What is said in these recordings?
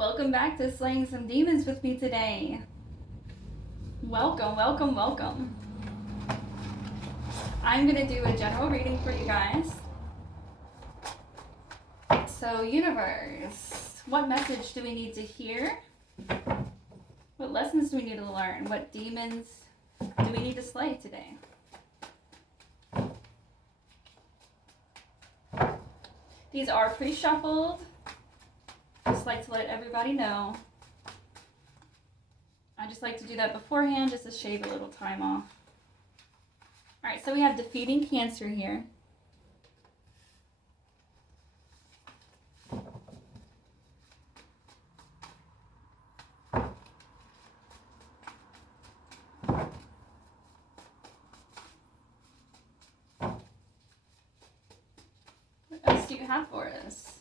Welcome back to Slaying Some Demons with me today. Welcome, welcome, welcome. I'm going to do a general reading for you guys. So, universe, what message do we need to hear? What lessons do we need to learn? What demons do we need to slay today? These are pre-shuffled. Just like to let everybody know. I just like to do that beforehand just to shave a little time off. Alright, so we have defeating Cancer here. What else do you have for us?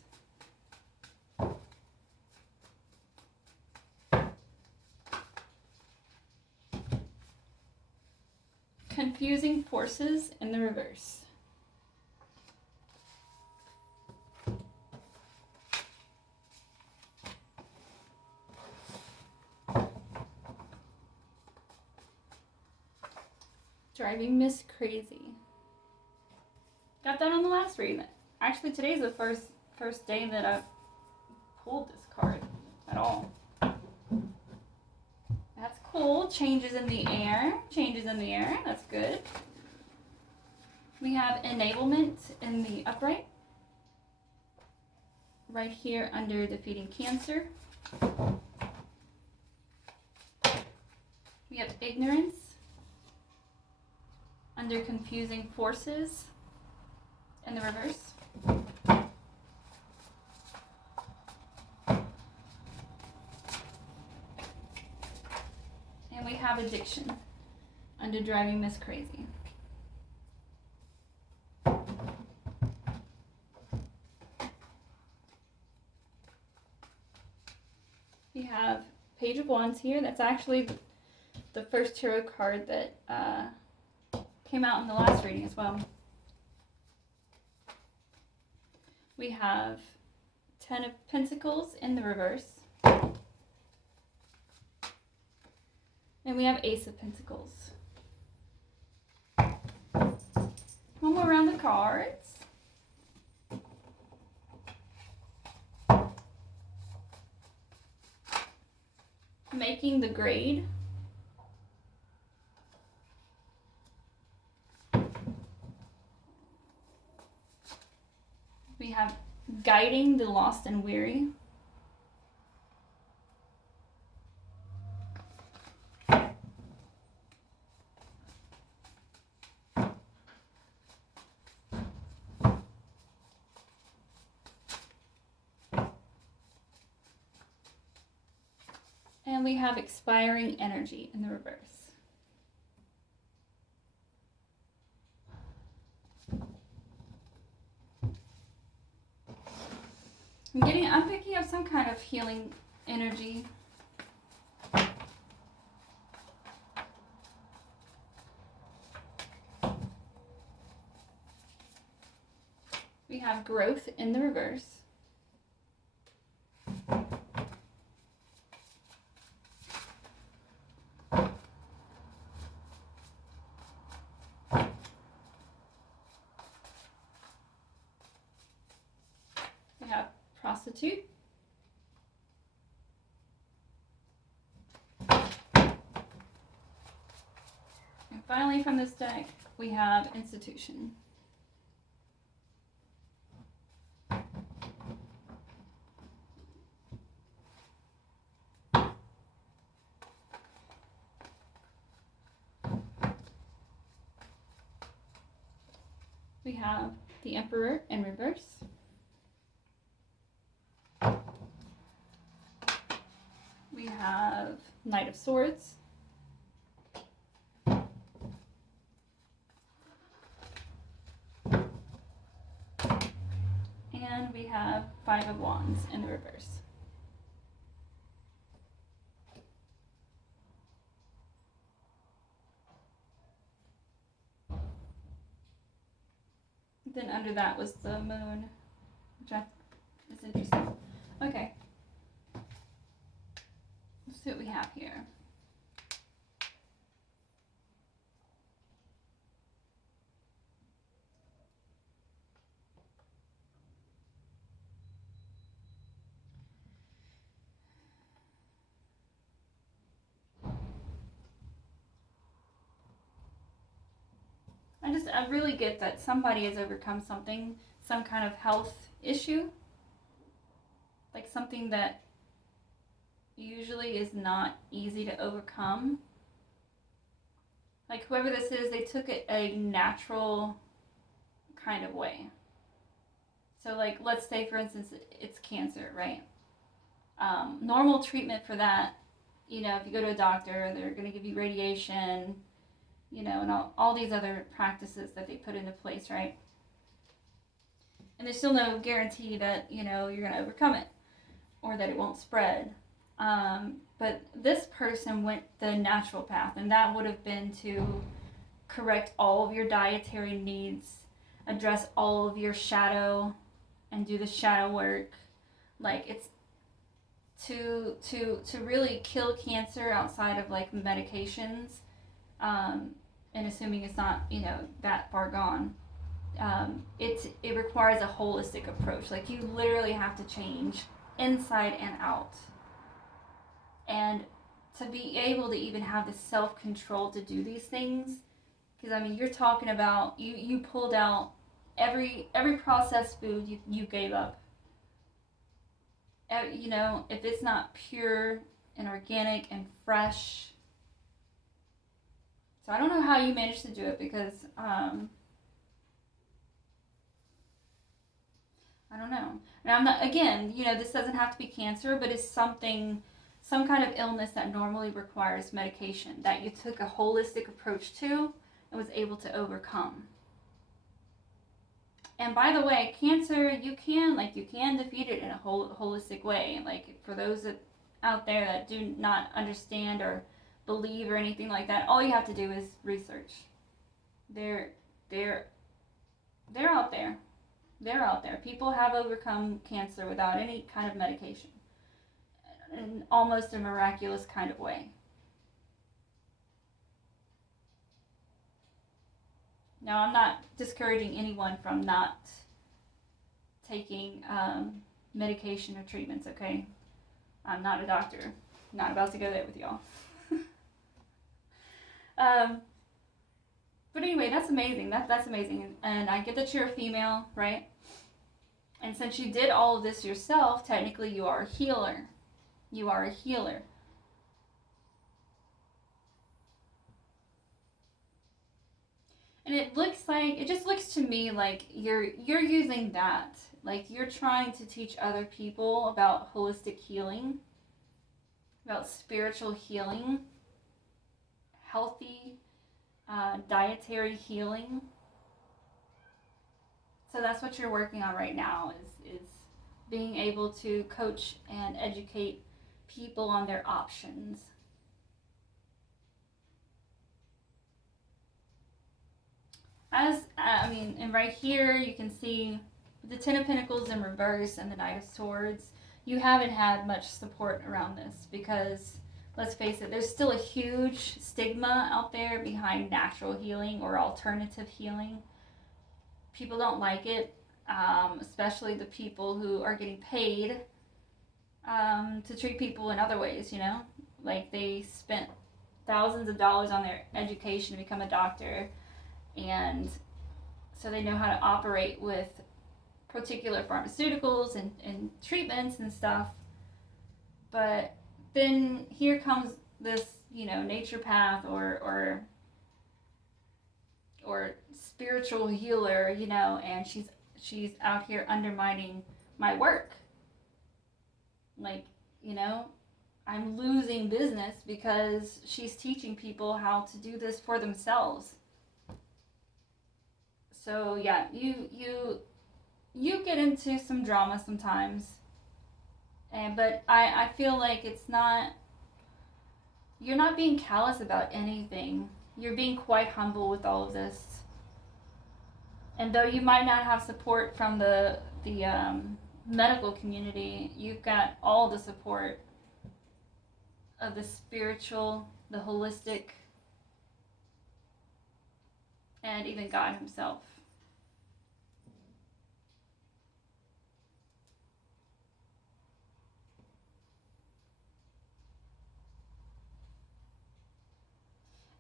Confusing forces in the reverse. Driving Miss Crazy. Got that on the last read. Actually, today's the first day that I've pulled this card at all. That's cool. Changes in the air. Changes in the air. That's good. We have enablement in the upright. Right here under defeating Cancer. We have ignorance under confusing forces in the reverse. And we have addiction under driving Miss Crazy. We have Page of Wands here. That's actually the first tarot card that came out in the last reading as well. We have Ten of Pentacles in the reverse. And we have Ace of Pentacles. One more round of cards. Making the grade. We have guiding the lost and weary. And we have expiring energy in the reverse. I'm picking up some kind of healing energy. We have growth in the reverse. We have prostitute. And finally from this deck, we have institution. We have the Emperor in reverse. We have Knight of Swords. And we have Five of Wands in the reverse. Then under that was the moon, which is interesting. Okay. Let's see what we have here. I really get that somebody has overcome something, some kind of health issue, like something that usually is not easy to overcome. Like whoever this is, they took it a natural kind of way. So like, let's say for instance, it's cancer, right? Normal treatment for that, you know, if you go to a doctor, they're going to give you radiation, you know, and all these other practices that they put into place, right? And there's still no guarantee that, you know, you're going to overcome it or that it won't spread. But this person went the natural path, and that would have been to correct all of your dietary needs, address all of your shadow, and do the shadow work. Like, it's to really kill cancer outside of like medications, and assuming it's not, you know, that far gone. It requires a holistic approach. Like, you literally have to change inside and out. And to be able to even have the self-control to do these things, because I mean, you're talking about you pulled out every processed food you gave up. You know, if it's not pure and organic and fresh. So I don't know how you managed to do it, because I don't know. And I'm not, again, you know, this doesn't have to be cancer, but it's something, some kind of illness that normally requires medication that you took a holistic approach to and was able to overcome. And by the way, cancer, you can defeat it in a holistic way. Like, for those that out there that do not understand or believe or anything like that, all you have to do is research. They're out there. They're out there. People have overcome cancer without any kind of medication, in almost a miraculous kind of way. Now, I'm not discouraging anyone from not taking medication or treatments, okay? I'm not a doctor. I'm not about to go there with y'all. But anyway, that's amazing. That's amazing. And I get that you're a female, right? And since you did all of this yourself, technically you are a healer. You are a healer. And it just looks to me like you're using that. Like, you're trying to teach other people about holistic healing, about spiritual healing, healthy dietary healing. So that's what you're working on right now, is being able to coach and educate people on their options. And right here you can see the Ten of Pentacles in reverse and the Knight of Swords. You haven't had much support around this because, let's face it, there's still a huge stigma out there behind natural healing or alternative healing. People don't like it, especially the people who are getting paid to treat people in other ways, you know? Like, they spent thousands of dollars on their education to become a doctor, and so they know how to operate with particular pharmaceuticals and treatments and stuff. But then here comes this, you know, nature path or spiritual healer, you know, and she's out here undermining my work. Like, you know, I'm losing business because she's teaching people how to do this for themselves. So yeah, you get into some drama sometimes, but I feel like you're not being callous about anything. You're being quite humble with all of this. And though you might not have support from the medical community, you've got all the support of the spiritual, the holistic, and even God himself.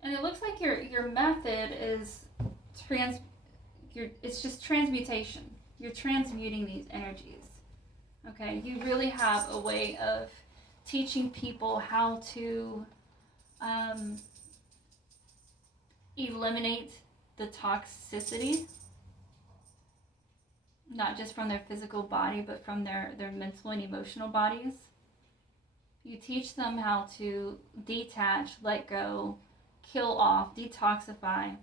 And it looks like your method is it's just transmutation. You're transmuting these energies. Okay, you really have a way of teaching people how to eliminate the toxicity, not just from their physical body, but from their mental and emotional bodies. You teach them how to detach, let go, kill off, detoxify,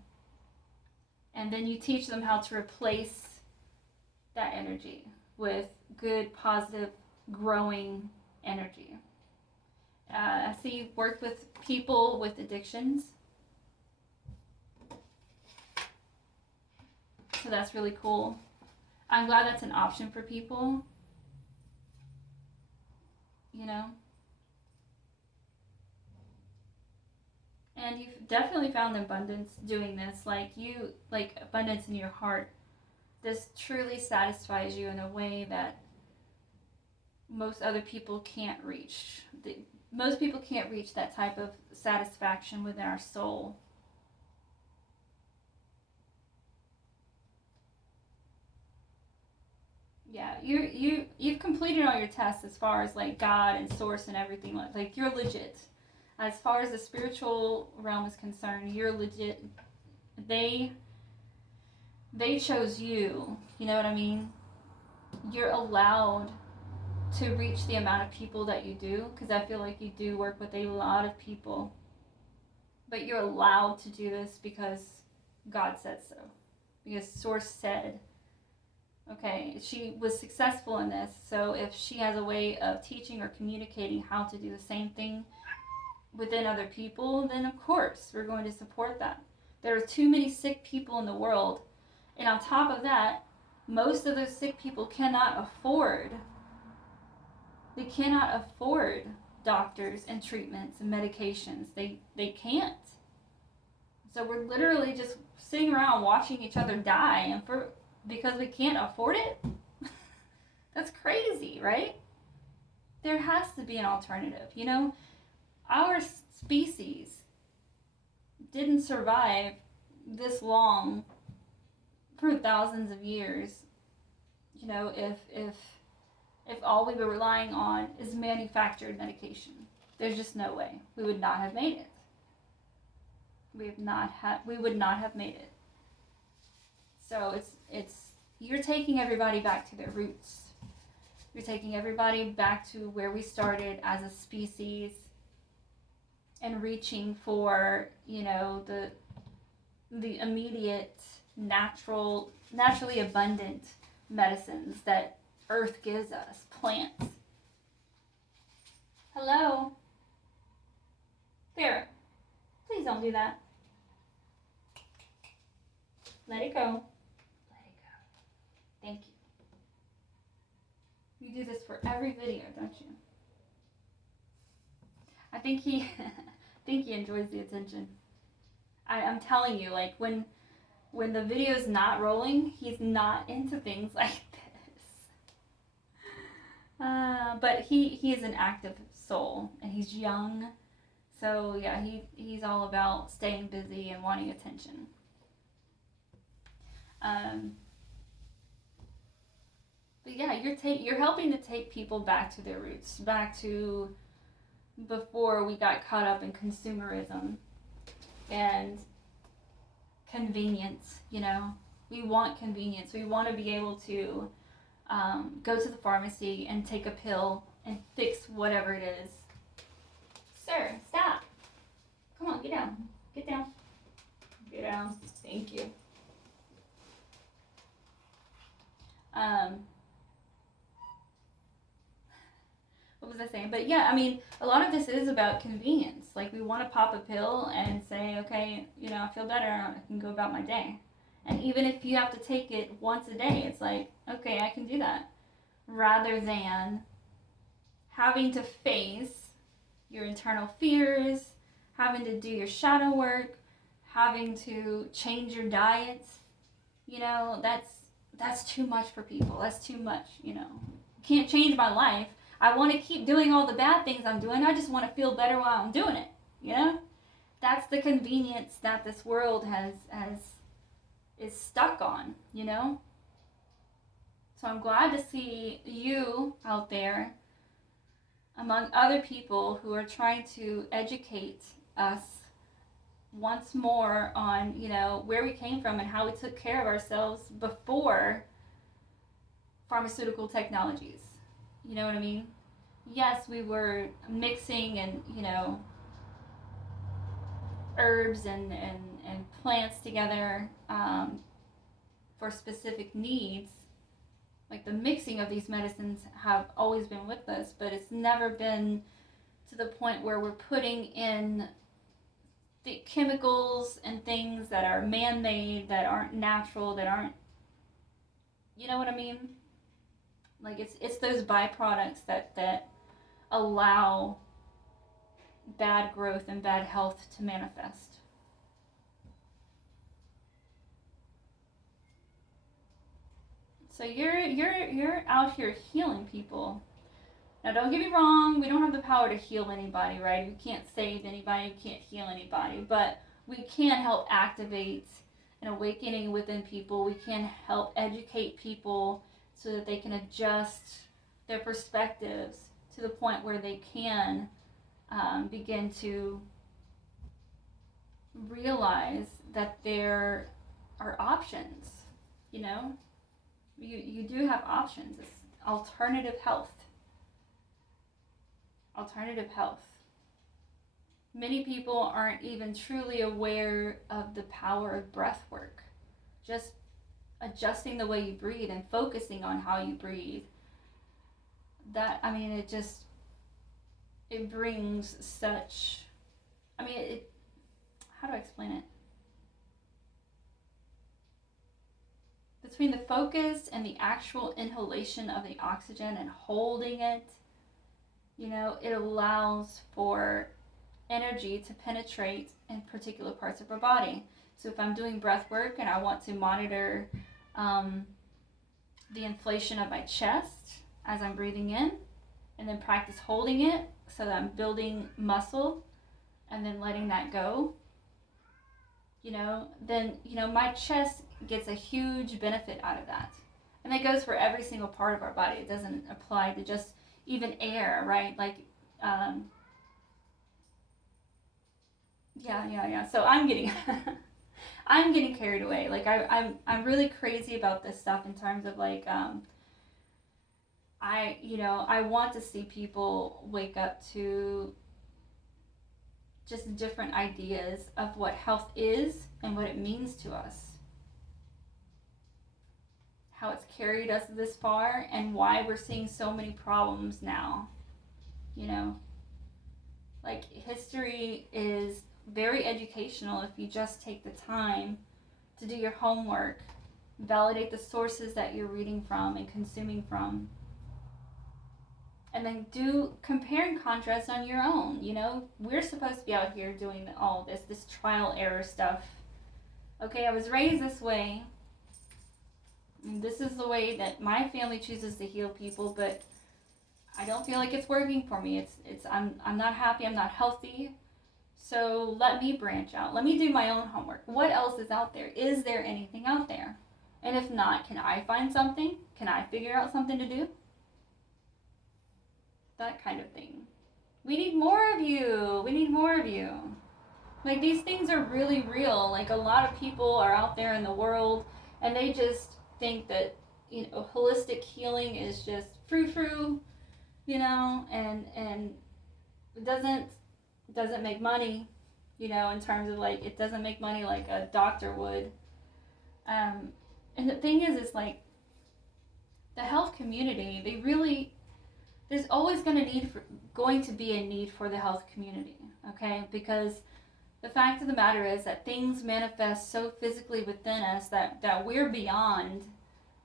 and then you teach them how to replace that energy with good, positive, growing energy. I see you work with people with addictions. So that's really cool. I'm glad that's an option for people. You know? And you've definitely found abundance doing this. Like abundance in your heart. This truly satisfies you in a way that most other people can't reach. Most people can't reach that type of satisfaction within our soul. Yeah, you've completed all your tests as far as like God and source and everything. Like you're legit. As far as the spiritual realm is concerned, you're legit. They chose you. You know what I mean? You're allowed to reach the amount of people that you do, because I feel like you do work with a lot of people. But you're allowed to do this because God said so. Because Source said, okay, she was successful in this, so if she has a way of teaching or communicating how to do the same thing within other people, then of course we're going to support that. There are too many sick people in the world, and on top of that, most of those sick people cannot afford doctors and treatments and medications. They can't. So we're literally just sitting around watching each other die, and because we can't afford it. That's crazy, right? There has to be an alternative. You know, our species didn't survive this long for thousands of years. You know, if all we were relying on is manufactured medication, there's just no way we would not have made it. We would not have made it. So it's you're taking everybody back to their roots. You're taking everybody back to where we started as a species, and reaching for, you know, the immediate naturally abundant medicines that Earth gives us, plants. Hello? There. Please don't do that. Let it go. Thank you. You do this for every video, don't you? I think he enjoys the attention. I'm telling you, like when the video is not rolling, he's not into things like this. But he is an active soul, and he's young, so yeah, he's all about staying busy and wanting attention. But yeah, you're helping to take people back to their roots, back to before we got caught up in consumerism and convenience. You know, we want convenience. We want to be able to go to the pharmacy and take a pill and fix whatever it is. Sir, stop. Come on, get down. Get down. Get down. Thank you. What was I saying? But yeah, I mean, a lot of this is about convenience. Like, we want to pop a pill and say, okay, you know, I feel better, I can go about my day. And even if you have to take it once a day, it's like, okay, I can do that. Rather than having to face your internal fears, having to do your shadow work, having to change your diet. You know, that's too much for people. That's too much, you know. Can't change my life. I want to keep doing all the bad things I'm doing. I just want to feel better while I'm doing it, you know? That's the convenience that this world has is stuck on, you know? So I'm glad to see you out there among other people who are trying to educate us once more on, you know, where we came from and how we took care of ourselves before pharmaceutical technologies. You know what I mean? Yes, we were mixing and, you know, herbs and plants together for specific needs. Like the mixing of these medicines have always been with us, but it's never been to the point where we're putting in the chemicals and things that are man-made, that aren't natural, that aren't, you know what I mean? Like it's those byproducts that allow bad growth and bad health to manifest. So you're out here healing people. Now don't get me wrong, we don't have the power to heal anybody, right? We can't save anybody, we can't heal anybody, but we can help activate an awakening within people. We can help educate people so that they can adjust their perspectives to the point where they can begin to realize that there are options. You know, you do have options. It's alternative health. Alternative health. Many people aren't even truly aware of the power of breath work. Just adjusting the way you breathe and focusing on how you breathe. That, I mean, it brings such, I mean, how do I explain it? Between the focus and the actual inhalation of the oxygen and holding it, you know, it allows for energy to penetrate in particular parts of our body. So if I'm doing breath work and I want to monitor the inflation of my chest as I'm breathing in, and then practice holding it so that I'm building muscle and then letting that go, you know, then, you know, my chest gets a huge benefit out of that. And that goes for every single part of our body. It doesn't apply to just even air, right? Like, yeah. So I'm getting, I'm getting carried away. Like I'm really crazy about this stuff in terms of like, I want to see people wake up to just different ideas of what health is and what it means to us. How it's carried us this far and why we're seeing so many problems now. You know, like history is very educational if you just take the time to do your homework, validate the sources that you're reading from and consuming from, and then do compare and contrast on your own. You know, we're supposed to be out here doing all this trial error stuff. Okay, I was raised this way. This is the way that my family chooses to heal people, but I don't feel like it's working for me. I'm not happy. I'm not healthy. So let me branch out. Let me do my own homework. What else is out there? Is there anything out there? And if not, can I find something? Can I figure out something to do? That kind of thing. We need more of you. We need more of you. Like, these things are really real. Like, a lot of people are out there in the world and they just think that, you know, holistic healing is just frou-frou, you know, and it doesn't make money, you know, in terms of like, it doesn't make money like a doctor would. And the thing is like, the health community, they really, there's always going to be a need for the health community, okay? Because the fact of the matter is that things manifest so physically within us that we're beyond,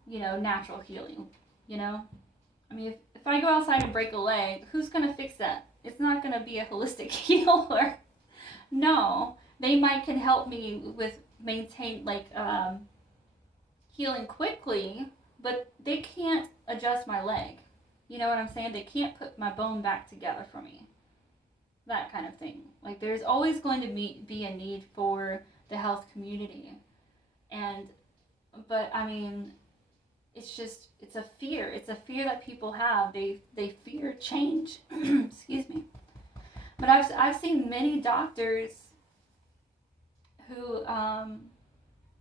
you know, natural healing, you know? I mean, if I go outside and break a leg, who's going to fix that? It's not going to be a holistic healer. No, they might can help me with maintain healing quickly, but they can't adjust my leg. You know what I'm saying? They can't put my bone back together for me. That kind of thing. Like, there's always going to be a need for the health community. But I mean, it's a fear. It's a fear that people have. They fear change. Excuse me. But I've seen many doctors who,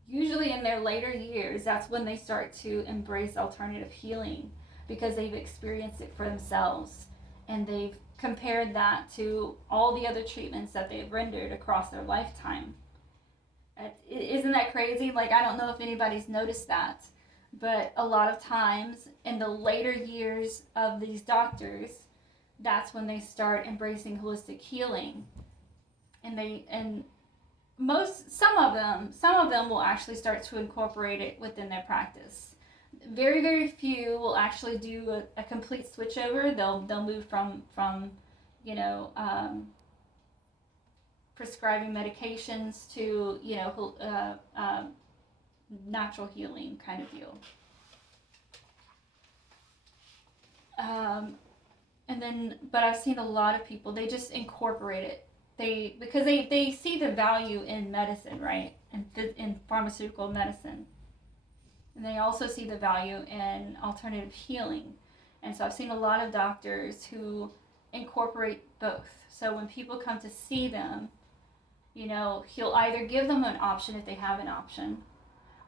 usually in their later years, that's when they start to embrace alternative healing, because they've experienced it for themselves and they've compared that to all the other treatments that they've rendered across their lifetime. Isn't that crazy? Like, I don't know if anybody's noticed that, but a lot of times in the later years of these doctors, that's when they start embracing holistic healing. And some of them will actually start to incorporate it within their practice. Very, very few will actually do a complete switchover. They'll move from prescribing medications to natural healing kind of deal. But I've seen a lot of people, they just incorporate it. Because they see the value in medicine, right? In pharmaceutical medicine. And they also see the value in alternative healing. And so I've seen a lot of doctors who incorporate both. So when people come to see them, he'll either give them an option if they have an option,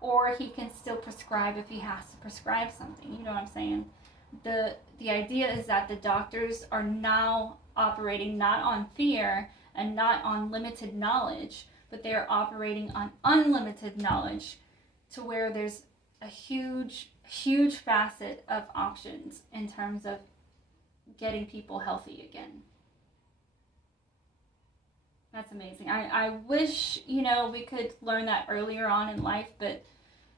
or he can still prescribe if he has to prescribe something. You know what I'm saying? The idea is that the doctors are now operating not on fear and not on limited knowledge, but they are operating on unlimited knowledge, to where there's a huge facet of options in terms of getting people healthy again. That's amazing. I wish, we could learn that earlier on in life, but,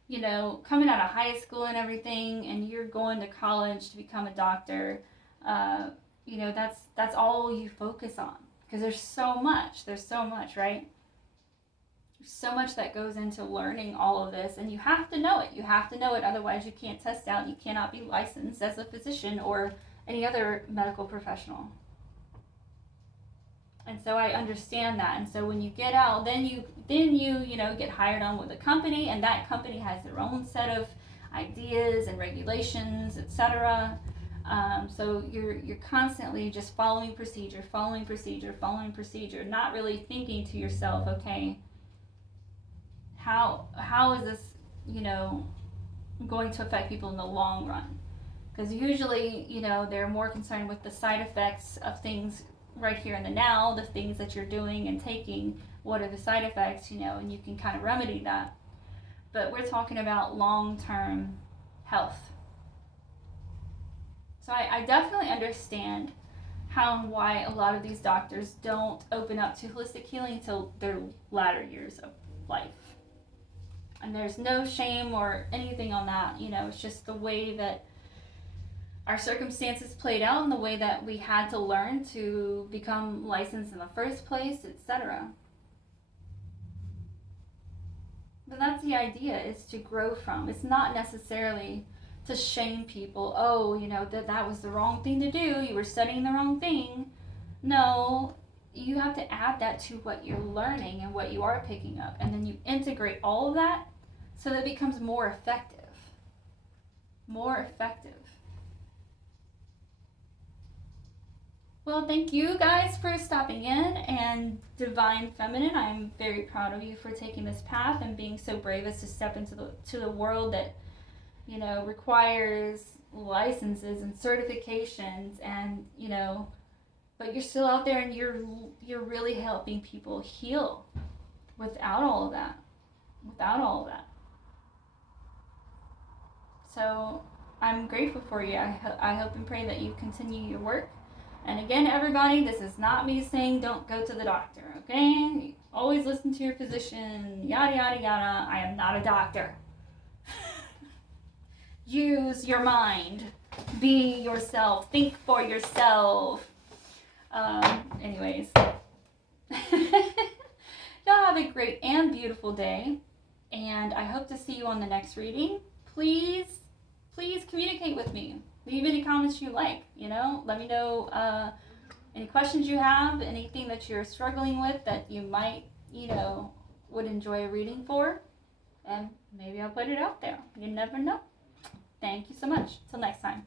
coming out of high school and everything, and you're going to college to become a doctor, that's all you focus on. Because there's so much, right? There's so much that goes into learning all of this, and you have to know it. Otherwise you can't test out. You cannot be licensed as a physician or any other medical professional. And so I understand that. And so when you get out, then you get hired on with a company, and that company has their own set of ideas and regulations, etc. So you're constantly just following procedure, not really thinking to yourself, okay, how is this, going to affect people in the long run? Because usually, they're more concerned with the side effects of things right here in the now, the things that you're doing and taking. What are the side effects, and you can kind of remedy that. But we're talking about long-term health. So I definitely understand how and why a lot of these doctors don't open up to holistic healing until their latter years of life. And there's no shame or anything on that. It's just the way that our circumstances played out and the way that we had to learn to become licensed in the first place, etc. But that's the idea, is to grow from. It's not necessarily to shame people. Oh, that was the wrong thing to do. You were studying the wrong thing. No, you have to add that to what you're learning and what you are picking up. And then you integrate all of that so that it becomes more effective. Well, thank you guys for stopping in, and Divine Feminine, I'm very proud of you for taking this path and being so brave as to step into the world that, requires licenses and certifications, and, but you're still out there and you're really helping people heal without all of that. So I'm grateful for you. I hope and pray that you continue your work. And again, everybody, this is not me saying don't go to the doctor, okay? Always listen to your physician, yada, yada, yada. I am not a doctor. Use your mind. Be yourself. Think for yourself. Anyways. Y'all have a great and beautiful day, and I hope to see you on the next reading. Please communicate with me. Leave any comments you like, let me know any questions you have, anything that you're struggling with that you might, would enjoy a reading for, and maybe I'll put it out there. You never know. Thank you so much. Till next time.